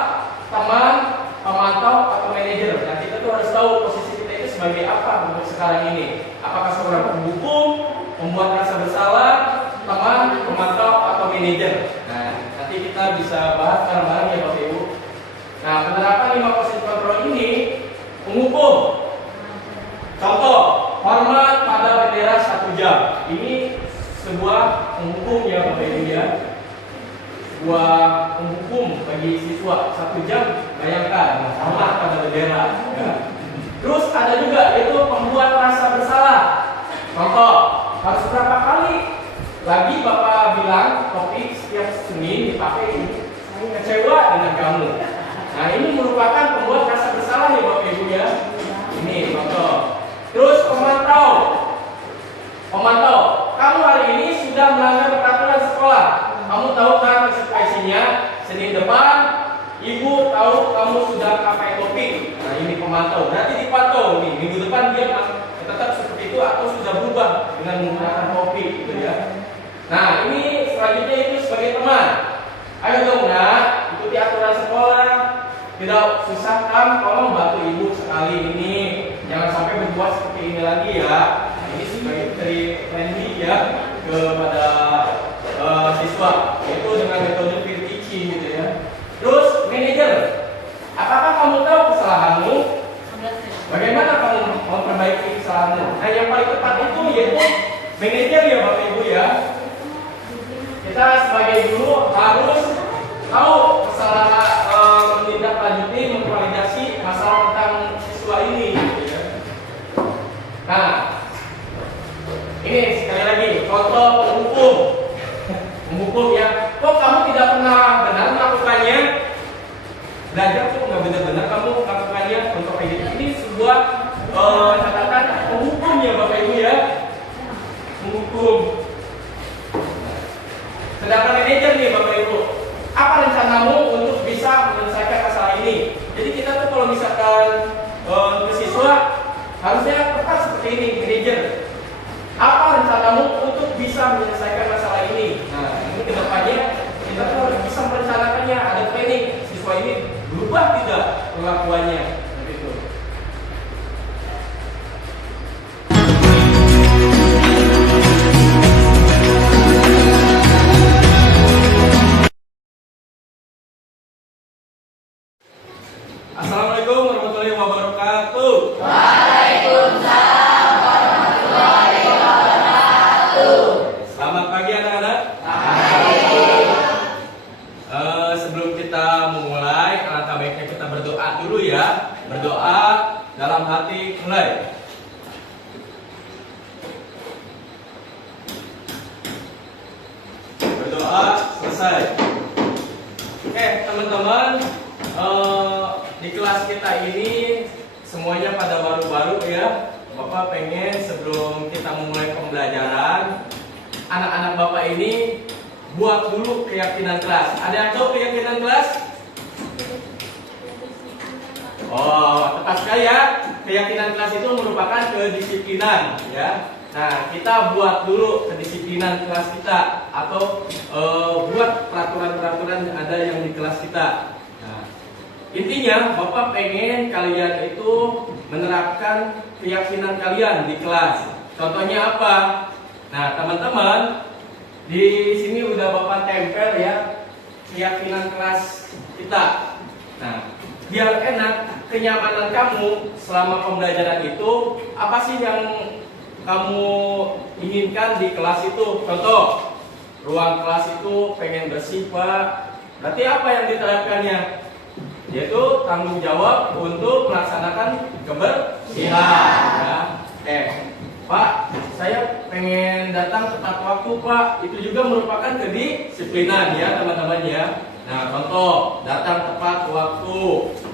teman, pemantau, atau manajer. Nah, kita tuh harus tahu posisi kita itu sebagai apa untuk sekarang ini. Apakah seorang penghukum, pembuat rasa bersalah, teman, pemantau, atau manajer. Nah, nanti kita bisa bahas bareng-bareng ya Bapak Ibu. Nah, penerapan 5 posisi kontrol ini, penghukum. Contoh, hormat pada bendera 1 jam. Ini sebuah penghukum ya Bapak Ibu ya. Sebuah penghukum bagi siswa 1 jam. Bayangkan, hormat pada bendera. Ya. Terus ada juga yaitu pembuat rasa bersalah. Contoh, harus berapa kali lagi Bapak bilang topik setiap Senin dipakai ini, saya kecewa dengan kamu. Nah, ini merupakan pembuat rasa bersalah ya Bapak Ibu ya. Ini contoh. Terus pemantau. Pemantau, kamu hari ini sudah melanggar peraturan sekolah. Kamu tahu kan konsekuensinya? Senin depan Ibu tahu kamu sudah pakai topi. Nah, ini pemantau. Berarti dipantau nih. Minggu depan dia tetap seperti itu atau sudah berubah dengan menggunakan topi gitu ya. Nah, ini selanjutnya itu sebagai teman. Ayo dong nak, ikuti aturan sekolah. Tidak susah kan, tolong bantu ibu sekali ini. Jangan sampai berbuat seperti ini lagi ya. Ini sebagai dari friendly ya kepada siswa, yaitu dengan metode peer teaching gitu ya. Terus manajer, apakah kamu tahu kesalahanmu? Bagaimana kamu memperbaiki kesalahanmu? Nah, yang paling tepat itu yaitu manajer ya Bapak Ibu ya. Kita sebagai guru harus tahu kesalahan, menindaklanjuti, memvalidasi masalah tentang siswa ini. Gitu ya. Nah, ini sekali lagi contoh penghukum. Penghukum ya, kok kamu tidak pernah benar melakukannya? Belajar kok nggak benar-benar kamu melakukannya untuk kayak gitu. Ini sebuah catatan penghukum ya Bapak Ibu ya. Penghukum. Sedangkan manajer nih Bapak Ibu, apa rencanamu untuk bisa menyelesaikan masalah ini? Jadi kita tuh kalau misalkan ke siswa harusnya tepat seperti ini, manajer. Apa rencanamu untuk bisa menyelesaikan masalah ini? Nah, ini kedepannya kita tuh harus bisa merencanakannya. Ada planning siswa ini berubah tidak perlakuannya, begitu. Assalamualaikum warahmatullahi wabarakatuh. Waalaikumsalam warahmatullahi wabarakatuh. Selamat pagi anak-anak. Sebelum kita memulai, alangkah baiknya kita berdoa dulu ya. Berdoa dalam hati mulai. Berdoa selesai. Oke teman-teman, di kelas kita ini semuanya pada baru-baru ya. Bapak pengen sebelum kita memulai pembelajaran, anak-anak Bapak ini buat dulu keyakinan kelas. Ada yang tahu keyakinan kelas? Oh, tepat sekali ya. Keyakinan kelas itu merupakan kedisiplinan ya. Nah, kita buat dulu kedisiplinan kelas kita atau buat peraturan-peraturan yang ada yang di kelas kita. Nah, intinya Bapak pengen kalian itu menerapkan keyakinan kalian di kelas. Contohnya apa? Nah, teman-teman, di sini udah Bapak tempel ya keyakinan kelas kita. Nah, biar enak, kenyamanan kamu selama pembelajaran itu apa sih yang kamu inginkan di kelas itu? Contoh, ruang kelas itu pengen bersih Pak. Berarti apa yang diterapkannya? Yaitu tanggung jawab untuk melaksanakan kebersihan ya. Pak, saya pengen datang tepat waktu, Pak. Itu juga merupakan kedisiplinan ya, teman-teman ya. Nah, contoh, datang tepat waktu.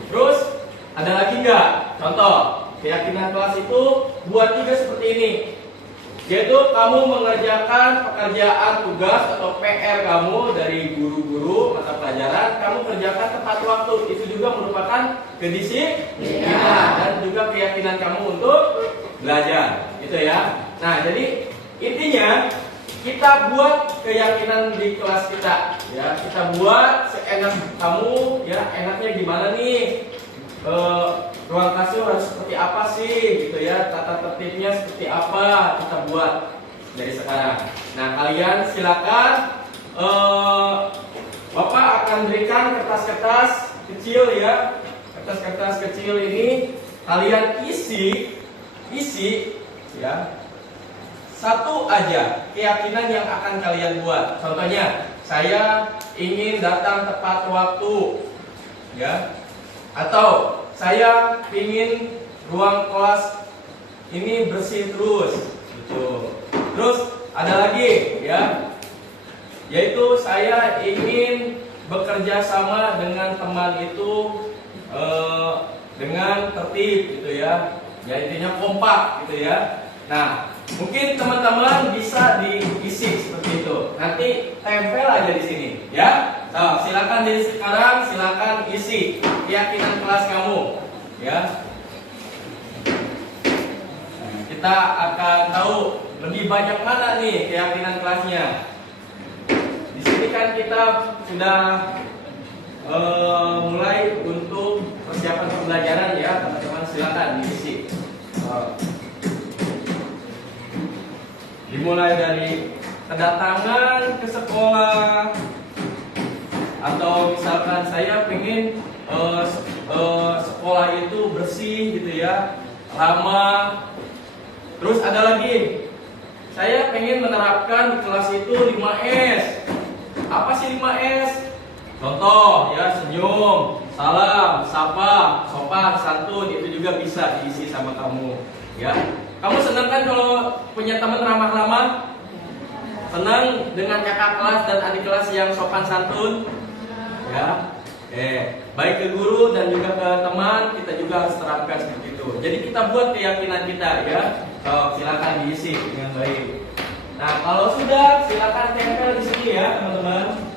Terus, ada lagi nggak? Contoh, keyakinan kelas itu buat juga seperti ini. Yaitu kamu mengerjakan pekerjaan tugas atau PR kamu dari guru-guru mata pelajaran, kamu kerjakan tepat waktu. Itu juga merupakan kedisiplinan dan juga keyakinan kamu untuk belajar. Gitu ya. Nah, jadi intinya kita buat keyakinan di kelas kita. Ya, kita buat seenak kamu. Ya, enaknya gimana nih? Ruang kelasnya harus seperti apa sih gitu ya, tata tertibnya seperti apa kita buat dari sekarang. Nah, kalian silakan, Bapak akan berikan kertas-kertas kecil ya, kertas-kertas kecil ini kalian isi ya, satu aja keyakinan yang akan kalian buat. Contohnya, saya ingin datang tepat waktu ya, atau saya ingin ruang kelas ini bersih terus gitu. Terus ada lagi ya, yaitu saya ingin bekerja sama dengan teman itu dengan tertib gitu ya. Ya, intinya kompak gitu ya. Nah, mungkin teman-teman bisa diisi seperti itu. Nanti tempel aja di sini ya. Nah, silakan dari sekarang silakan isi keyakinan kelas kamu ya. Kita akan tahu lebih banyak mana nih keyakinan kelasnya. Di sini kan kita sudah mulai untuk persiapan pembelajaran ya, teman-teman silakan diisi. Dimulai dari kedatangan ke sekolah, atau misalkan saya pengen sekolah itu bersih gitu ya, ramah. Terus ada lagi, saya pengen menerapkan di kelas itu 5S. Apa sih 5S? Contoh ya, senyum, salam, sapa, sopan, santun, itu juga bisa diisi sama kamu ya. Kamu senang kan kalau punya teman ramah-ramah? Senang dengan kakak kelas dan adik kelas yang sopan santun? Ya. Baik ke guru dan juga ke teman, kita juga harus terapkan seperti itu. Jadi kita buat keyakinan kita ya. So, silakan diisi dengan baik. Nah, kalau sudah silakan tempel di sini ya, teman-teman.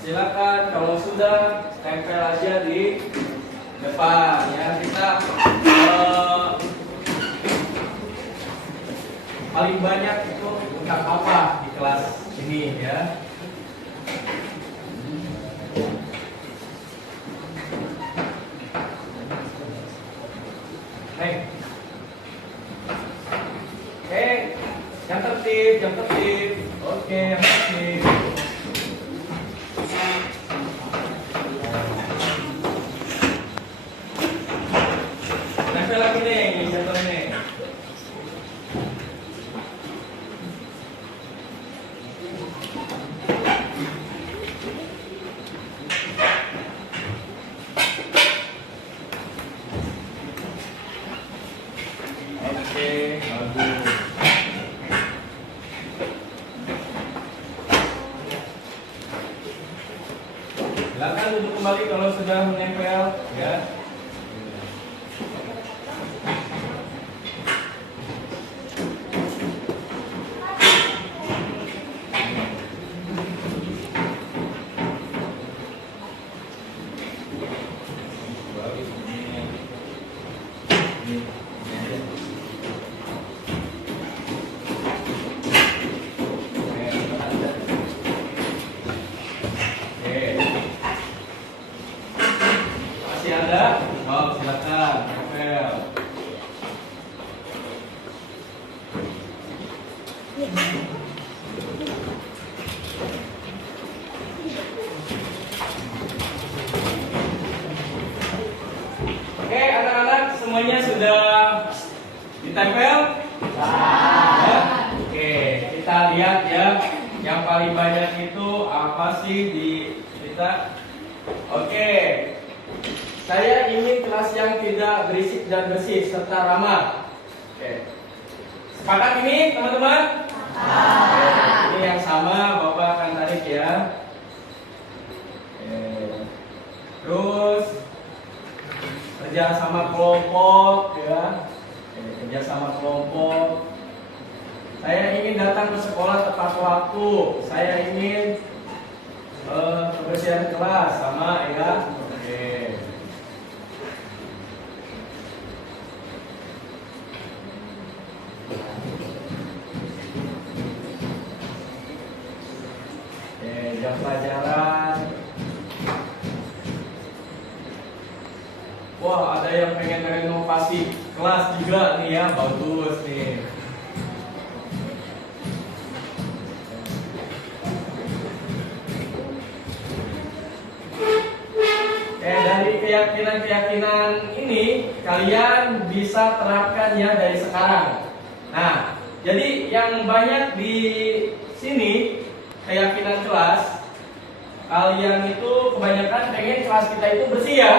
Silakan kalau sudah tempel aja di depan ya. Kita paling banyak itu tentang apa di kelas ini ya. Yang tertib. Oke, yang tertib. Tempel lagi nih, jatuh nih. Oke, bagus. Silakan duduk kembali kalau sudah menempel ya. Masih ada? Oh, silakan tempel. Oke, anak-anak semuanya sudah ditempel? Ya? Oke. paling banyak itu apa sih di kita? Oke. Saya ingin kelas yang tidak berisik dan bersih serta ramah. Oke. Sepakat ini teman-teman? Ini yang sama Bapak akan tarik ya. Terus kerja sama kelompok ya. Kerja sama kelompok. Saya ingin datang ke sekolah tepat waktu. Saya ingin kebersihan kelas sama ya. Oke. Jam pelajaran. Wah, ada yang pengen renovasi kelas juga nih ya, bagus nih. Dari keyakinan-keyakinan ini kalian bisa terapkan ya dari sekarang. Nah, jadi yang banyak di sini keyakinan kelas, kalian itu kebanyakan pengen kelas kita itu bersih ya.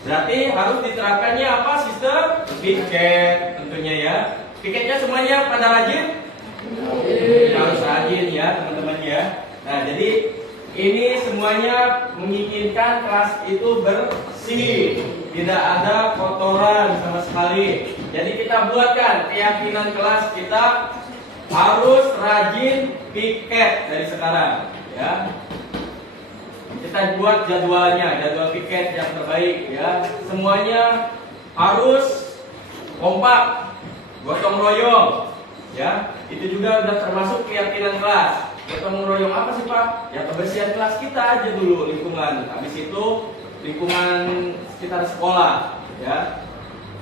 Berarti harus diterapkannya apa, sistem piket tentunya ya. Piketnya semuanya pada rajin? Harus rajin ya teman-teman ya. Nah, jadi ini semuanya menginginkan kelas itu bersih, tidak ada kotoran sama sekali. Jadi kita buatkan keyakinan kelas kita harus rajin piket dari sekarang ya. Kita buat jadwalnya, jadwal piket yang terbaik ya. Semuanya harus kompak, gotong royong ya. Itu juga sudah termasuk keyakinan kelas. Gotong royong apa sih Pak? Ya kebersihan kelas kita aja dulu, lingkungan. Habis itu lingkungan sekitar sekolah ya.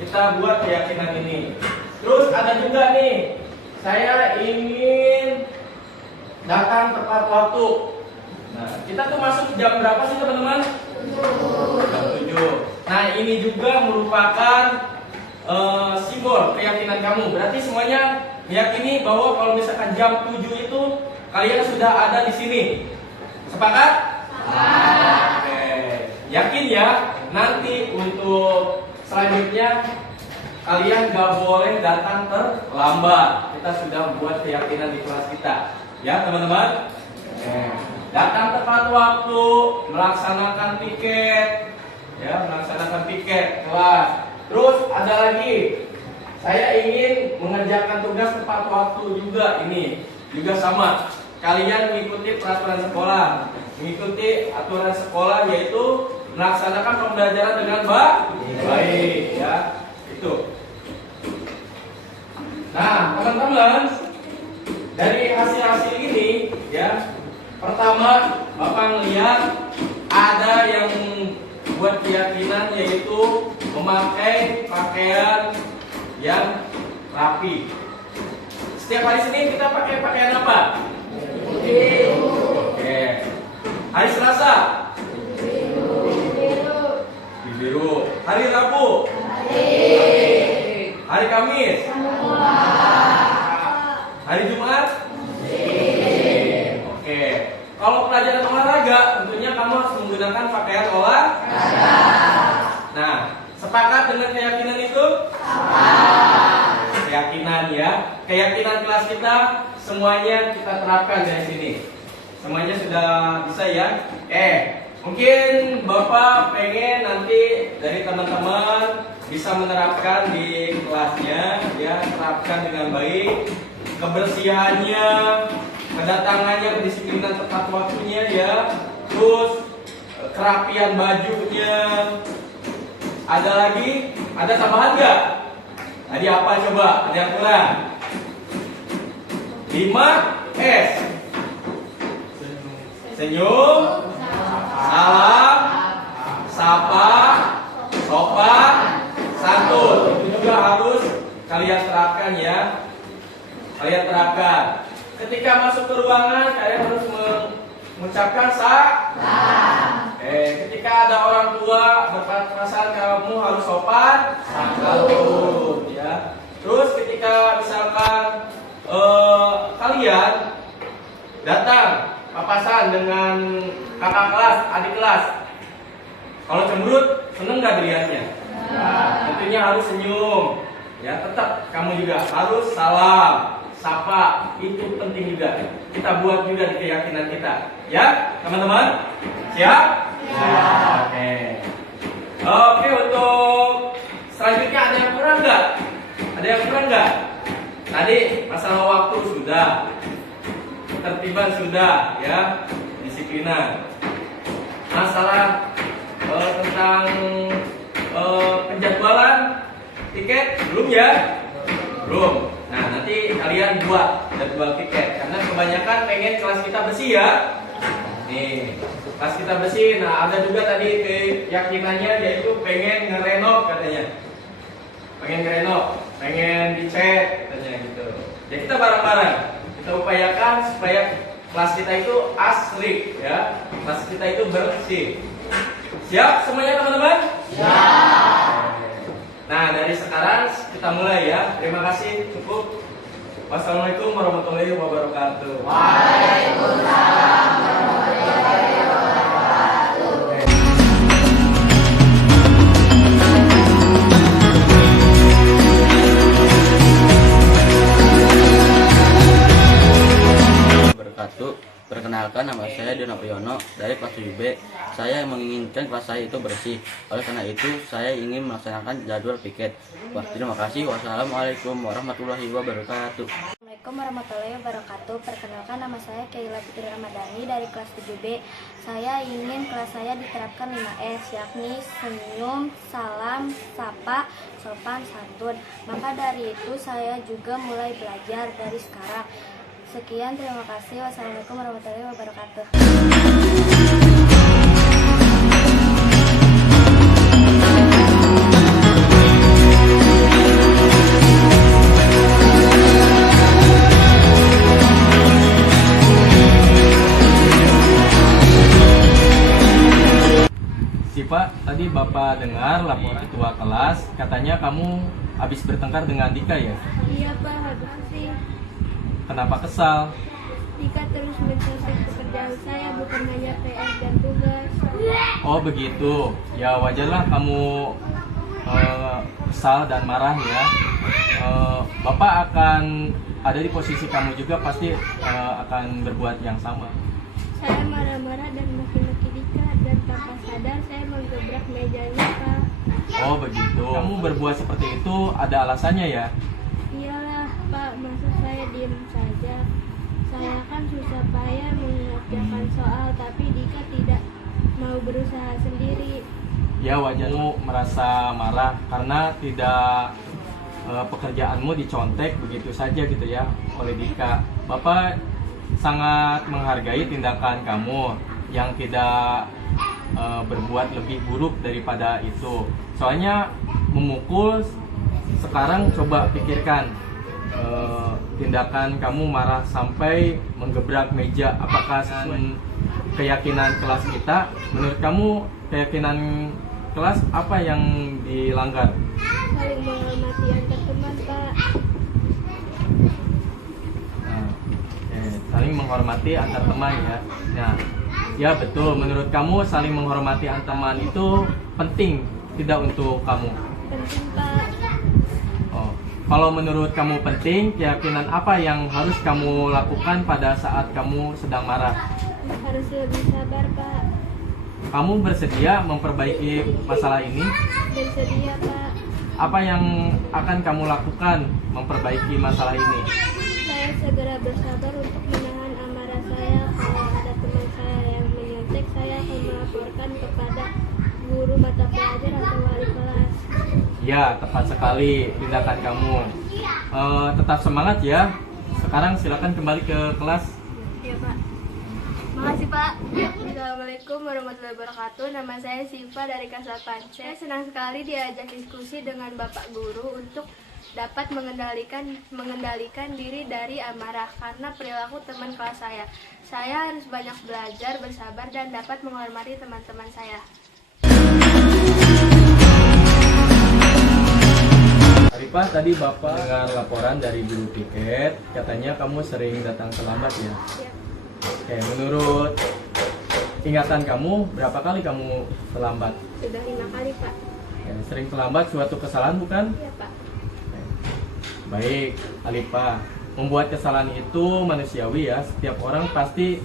Kita buat keyakinan ini. Terus ada juga nih, saya ingin datang tepat waktu. Nah, kita tuh masuk jam berapa sih teman-teman? Jam 7. Nah, ini juga merupakan simbol keyakinan kamu. Berarti semuanya meyakini bahwa kalau misalkan jam 7 itu kalian sudah ada di sini. Sepakat? Oke. Yakin ya? Nanti untuk selanjutnya kalian gak boleh datang terlambat. Kita sudah buat keyakinan di kelas kita. Ya teman-teman. Datang tepat waktu, melaksanakan piket. Ya, melaksanakan piket kelas. Terus ada lagi, saya ingin mengerjakan tugas tepat waktu juga. Ini juga sama. Kalian mengikuti peraturan sekolah, mengikuti aturan sekolah, yaitu melaksanakan pembelajaran dengan baik ya. Itu. Nah, teman-teman, dari hasil-hasil ini ya, pertama Bapak melihat ada yang buat keyakinan, yaitu memakai pakaian yang rapi. Setiap hari Senin kita pakai pakaian apa? Oke. Hari Selasa? Biru. Hari Rabu? Hari Kamis? Hari Jumat? Oke. Kalau pelajaran olahraga, tentunya kamu harus menggunakan pakaian olahraga. Nah, sepakat dengan keyakinan itu? Keyakinan ya. Keyakinan kelas kita semuanya kita terapkan dari sini. Semuanya sudah bisa ya. Mungkin Bapak pengen nanti dari teman-teman bisa menerapkan di kelasnya ya, terapkan dengan baik kebersihannya, kedatangannya, kedisiplinan tepat waktunya ya, terus kerapian bajunya. Ada lagi? Ada tambahan nggak? Tadi apa coba? Ada yang kurang? 5S. Senyum, salam, sapa, sopan, santun. Itu juga harus kalian terapkan ya. Kalian terapkan. Ketika masuk ke ruangan, kalian harus mengucapkan salam. Ketika ada orang tua berpapasan, kamu harus sopan santun ya. Terus ketika misalkan kalian datang papasan dengan kakak kelas, adik kelas. Kalau cemberut, seneng nggak dilihatnya? Tentunya harus senyum. Ya, tetap kamu juga harus salam, sapa, itu penting juga. Kita buat juga di keyakinan kita. Ya, teman-teman? Siap? Ya. Oke. Oke, untuk selanjutnya ada yang kurang nggak? Ada yang kurang nggak? Tadi masalah waktu sudah, ketertiban sudah, ya, disiplinan. Masalah tentang penjadwalan tiket belum ya? Belum. Nah, nanti kalian buat jadwal tiket karena kebanyakan pengen kelas kita bersih ya. Nih, kelas kita bersih. Nah, ada juga tadi keyakinannya yaitu pengen ngerenov katanya. Pengen ngerenov, pengen dicat katanya gitu. Ya kita bareng-bareng kita upayakan supaya kelas kita itu asri ya. Kelas kita itu bersih. Siap semuanya teman-teman? Siap. Nah, dari sekarang kita mulai ya. Terima kasih, cukup. Wassalamualaikum warahmatullahi wabarakatuh. Waalaikumsalam warahmatullahi wabarakatuh. Perkenalkan, nama saya Dino Priyono dari kelas 7B. Saya menginginkan kelas saya itu bersih. Oleh karena itu, saya ingin melaksanakan jadwal piket. Terima kasih. Wassalamualaikum warahmatullahi wabarakatuh. Assalamualaikum warahmatullahi wabarakatuh. Perkenalkan, nama saya Kaila Putri Ramadhani dari kelas 7B. Saya ingin kelas saya diterapkan 5S, yakni senyum, salam, sapa, sopan, santun. Maka dari itu saya juga mulai belajar dari sekarang. Sekian, terima kasih. Wassalamualaikum warahmatullahi wabarakatuh. Sipa, tadi Bapak dengar laporan ketua kelas, katanya kamu habis bertengkar dengan Dika ya? Iya Pak, habis sih. Kenapa kesal? Dika terus mencontek pekerjaan saya, bukan hanya PR dan tugas. Oh begitu, ya wajarlah kamu kesal dan marah ya. Bapak akan ada di posisi kamu juga, pasti akan berbuat yang sama. Saya marah-marah dan maki-maki Dika, dan tanpa sadar saya menggebrak mejanya Pak. Oh begitu, kamu berbuat seperti itu ada alasannya ya? Iyalah Pak, maksud saya diem saja. Saya kan susah payah mengerjakan soal, tapi Dika tidak mau berusaha sendiri. Ya wajarmu merasa marah karena tidak pekerjaanmu dicontek begitu saja gitu ya oleh Dika. Bapak sangat menghargai tindakan kamu yang tidak berbuat lebih buruk daripada itu. Soalnya memukul, sekarang coba pikirkan tindakan kamu marah sampai menggebrak meja, apakah keyakinan kelas kita? Menurut kamu keyakinan kelas apa yang dilanggar? Saling menghormati antar teman Pak. Nah, saling menghormati antar teman ya. Nah, ya betul. Menurut kamu saling menghormati antar teman itu penting tidak untuk kamu? Penting Pak. Oh, kalau menurut kamu penting, keyakinan apa yang harus kamu lakukan pada saat kamu sedang marah? Harus lebih sabar Pak. Kamu bersedia memperbaiki masalah ini? Bersedia Pak. Apa yang akan kamu lakukan memperbaiki masalah ini? Saya segera bersabar untuk menahan amarah saya. Kalau ada teman saya yang menyontek, saya akan melaporkan kepada guru mata pelajaran atau wali kelas. Ya, tepat sekali tindakan kamu. Tetap semangat ya. Sekarang silakan kembali ke kelas. Ya Pak. Makasih Pak. Assalamualaikum warahmatullahi wabarakatuh. Nama saya Siva dari kelas 8. Saya senang sekali diajak diskusi dengan Bapak Guru untuk dapat mengendalikan diri dari amarah karena perilaku teman kelas saya. Saya harus banyak belajar, bersabar, dan dapat menghormati teman-teman saya. Arifah, tadi Bapak dengar laporan dari guru piket, katanya kamu sering datang terlambat ya? Ya. Oke, menurut ingatan kamu, berapa kali kamu terlambat? Sudah 5 kali, Pak. Oke, sering terlambat suatu kesalahan bukan? Iya, Pak. Oke. Baik, Alifa. Membuat kesalahan itu manusiawi ya. Setiap orang pasti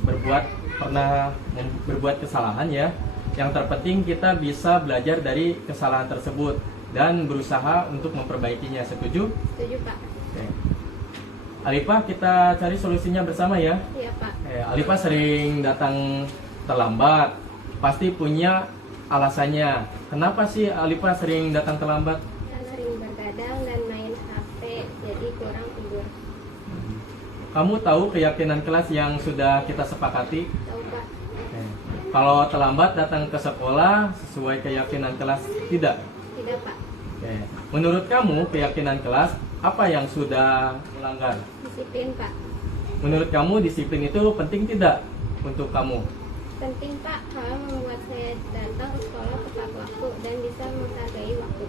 pernah berbuat kesalahan ya. Yang terpenting kita bisa belajar dari kesalahan tersebut dan berusaha untuk memperbaikinya. Setuju? Setuju, Pak. Oke. Alifa, kita cari solusinya bersama ya. Iya, Pak. Alifa sering datang terlambat, pasti punya alasannya. Kenapa sih Alifa sering datang terlambat? Saya sering bergadang dan main HP, jadi kurang tidur. Kamu tahu keyakinan kelas yang sudah kita sepakati? Tahu, Pak? Kalau terlambat datang ke sekolah sesuai keyakinan kelas, tidak? Tidak, Pak. Menurut kamu keyakinan kelas apa yang sudah melanggar? Disiplin, Pak. Menurut kamu disiplin itu penting tidak untuk kamu? Penting, Pak, karena membuat saya datang ke sekolah tepat waktu dan bisa menghargai waktu.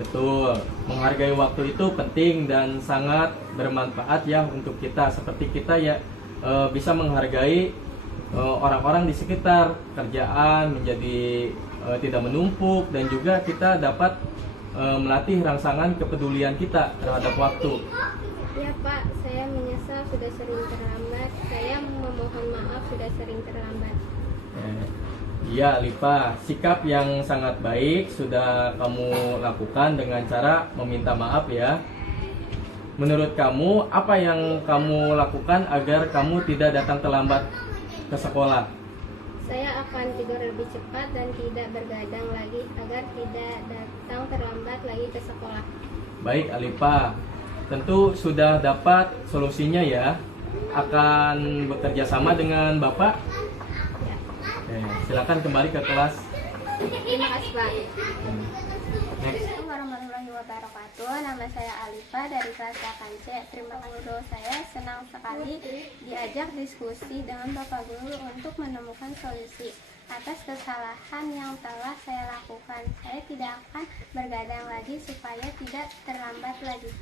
Betul, menghargai waktu itu penting dan sangat bermanfaat ya untuk kita. Seperti kita ya bisa menghargai orang-orang di sekitar, kerjaan menjadi tidak menumpuk, dan juga kita dapat melatih rangsangan kepedulian kita terhadap waktu. Ya, Pak, saya menyesal sudah sering terlambat. Saya memohon maaf sudah sering terlambat. Iya, Alifa, sikap yang sangat baik sudah kamu lakukan dengan cara meminta maaf ya. Menurut kamu, apa yang kamu lakukan agar kamu tidak datang terlambat ke sekolah? Saya akan tidur lebih cepat dan tidak bergadang lagi agar tidak datang terlambat lagi ke sekolah. Baik, Alifa, tentu sudah dapat solusinya ya. Akan bekerja sama dengan Bapak. Silakan kembali ke kelas. Terima kasih, Pak. Next. Assalamualaikum warahmatullahi wabarakatuh. Nama saya Alifa dari kelas 8C. Terima kasih guru, saya senang sekali diajak diskusi dengan Bapak Guru untuk menemukan solusi atas kesalahan yang telah saya lakukan. Saya tidak akan bergadang lagi supaya tidak terlambat lagi.